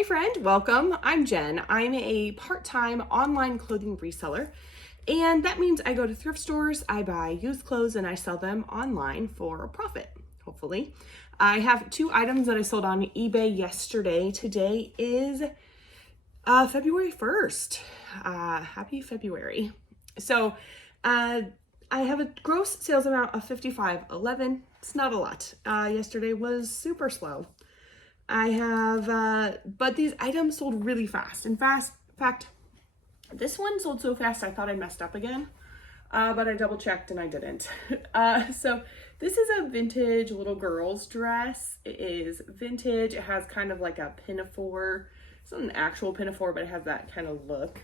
Hey friend, welcome. I'm Jen. I'm a part-time online clothing reseller, and that means I go to thrift stores, I buy used clothes, and I sell them online for a profit, hopefully. I have 2 items that I sold on eBay yesterday. Today is February 1st. Happy February. So I have a gross sales amount of $55.11. It's not a lot. Yesterday was super slow. I have, but these items sold really fast. In fact, this one sold so fast I thought I messed up again, but I double checked and I didn't. So this is a vintage little girl's dress. It is vintage. It has kind of like a pinafore. It's not an actual pinafore, but it has that kind of look.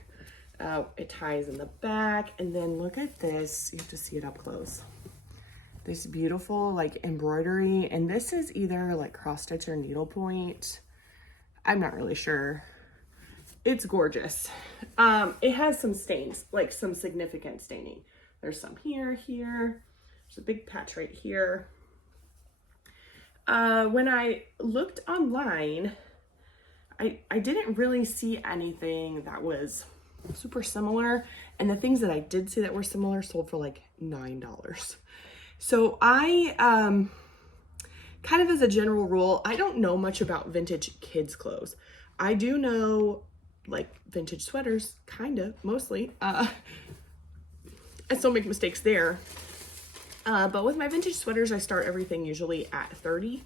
It ties in the back, and then look at this. You have to see it up close. This beautiful like embroidery, and this is either like cross stitch or needlepoint. I'm not really sure. It's gorgeous. It has some stains, like some significant staining. There's some here. There's a big patch right here. When I looked online, I didn't really see anything that was super similar, and the things that I did see that were similar sold for like $9. So I, kind of as a general rule, I don't know much about vintage kids clothes. I do know like vintage sweaters, kind of, mostly. I still make mistakes there. But with my vintage sweaters, I start everything usually at 30,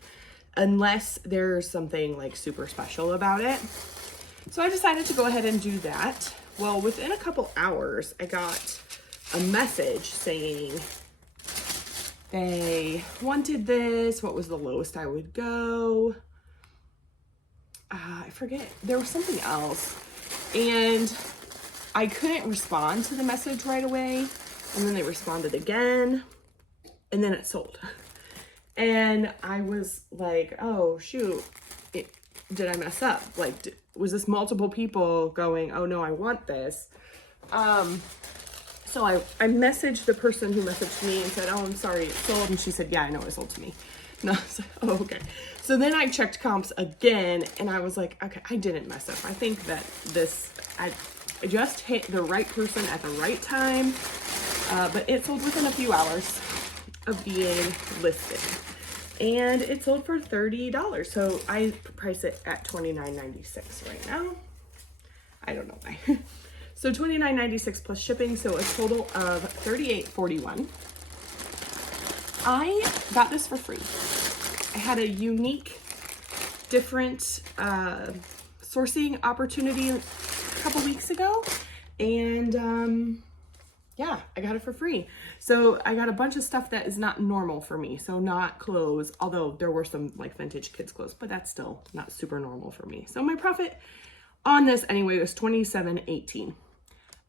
unless there's something like super special about it. So I decided to go ahead and do that. Well, within a couple hours, I got a message saying they wanted this. What was the lowest I would go? I forget. There was something else. And I couldn't respond to the message right away. And then they responded again. And then it sold. And I was like, oh, shoot. Did I mess up? Like, was this multiple people going, oh, no, I want this? So I messaged the person who messaged me and said, oh, I'm sorry, it sold. And she said, yeah, I know it sold to me. And I was like, oh, okay. So then I checked comps again, and I was like, okay, I didn't mess up. I think that I just hit the right person at the right time, but it sold within a few hours of being listed. And it sold for $30. So I price it at $29.96 right now. I don't know why. So $29.96 plus shipping, so a total of $38.41. I got this for free. I had a unique, different sourcing opportunity a couple weeks ago, and yeah, I got it for free. So I got a bunch of stuff that is not normal for me, so not clothes, although there were some like vintage kids clothes, but that's still not super normal for me. So my profit on this anyway was $27.18.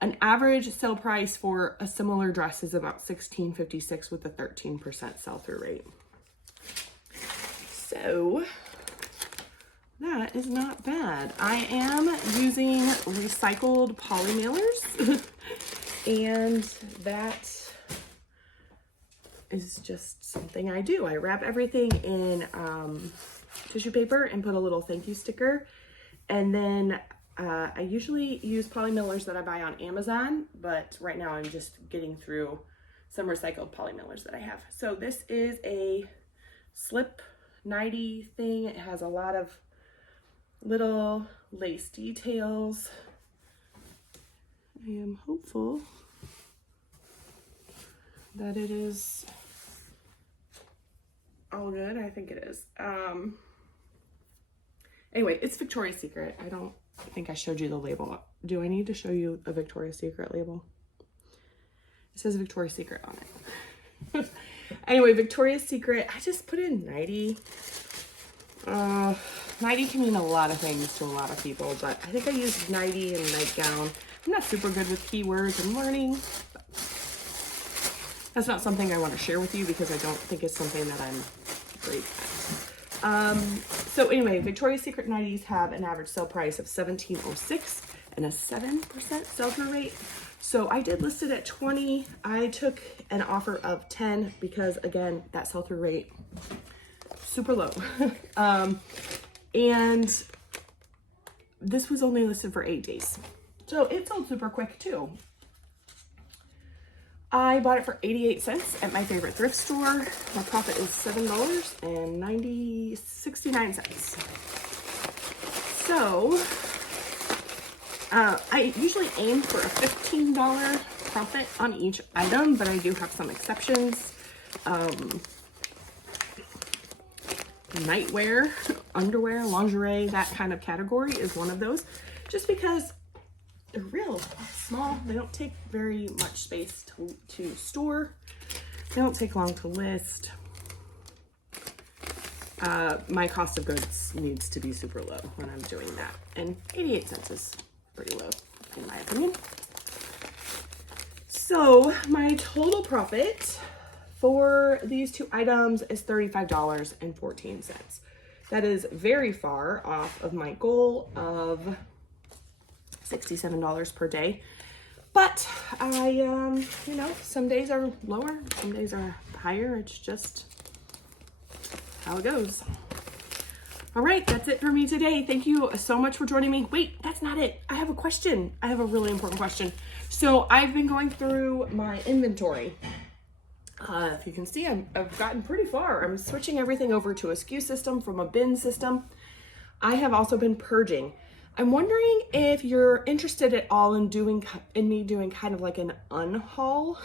An average sale price for a similar dress is about $16.56 with a 13% sell-through rate. So that is not bad. I am using recycled poly mailers and that is just something I do. I wrap everything in tissue paper and put a little thank you sticker, and then I usually use poly mailers that I buy on Amazon, but right now I'm just getting through some recycled poly mailers that I have. So this is a slip nightie thing. It has a lot of little lace details. I am hopeful that it is all good. I think it is. Anyway, it's Victoria's Secret. I don't think I showed you the label. Do I need to show you a Victoria's Secret label? It says Victoria's Secret on it. Anyway, Victoria's Secret, I just put in nightie. Nightie can mean a lot of things to a lot of people, but I think I used nightie and nightgown. I'm not super good with keywords and learning. But that's not something I want to share with you because I don't think it's something that I'm great at. So anyway, Victoria's Secret nighties have an average sale price of $17.06 and a 7% sell-through rate. So I did list it at 20. I took an offer of 10 because again, that sell-through rate, super low. And this was only listed for 8 days. So it sold super quick too. I bought it for 88 cents at my favorite thrift store. My profit is $7.69. So I usually aim for a $15 profit on each item, but I do have some exceptions. Nightwear, underwear, lingerie, that kind of category is one of those, just because they're real small. They don't take very much space to store. They don't take long to list. My cost of goods needs to be super low when I'm doing that. And 88 cents is pretty low, in my opinion. So my total profit for these two items is $35.14. That is very far off of my goal of $67 per day. But I, you know, some days are lower, some days are higher. It's just how it goes. All right, that's it for me today. Thank you so much for joining me. Wait, that's not it. I have a question. I have a really important question. So I've been going through my inventory. If you can see, I've gotten pretty far. I'm switching everything over to a SKU system from a bin system. I have also been purging. I'm wondering if you're interested at all in me doing kind of like an unhaul.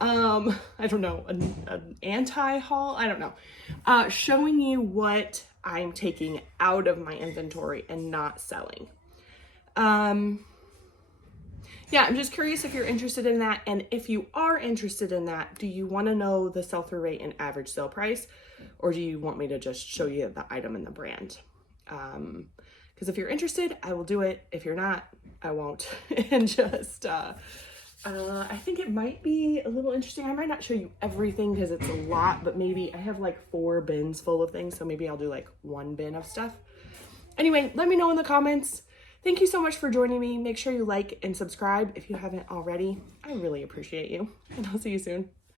I don't know, an anti-haul. I don't know. Showing you what I'm taking out of my inventory and not selling. Yeah, I'm just curious if you're interested in that. And if you are interested in that, do you want to know the sell-through rate and average sale price? Or do you want me to just show you the item and the brand? Because if you're interested, I will do it. If you're not, I won't. And just, I think it might be a little interesting. I might not show you everything because it's a lot, but maybe I have like 4 bins full of things. So maybe I'll do like 1 bin of stuff. Anyway, let me know in the comments. Thank you so much for joining me. Make sure you like and subscribe if you haven't already. I really appreciate you, and I'll see you soon.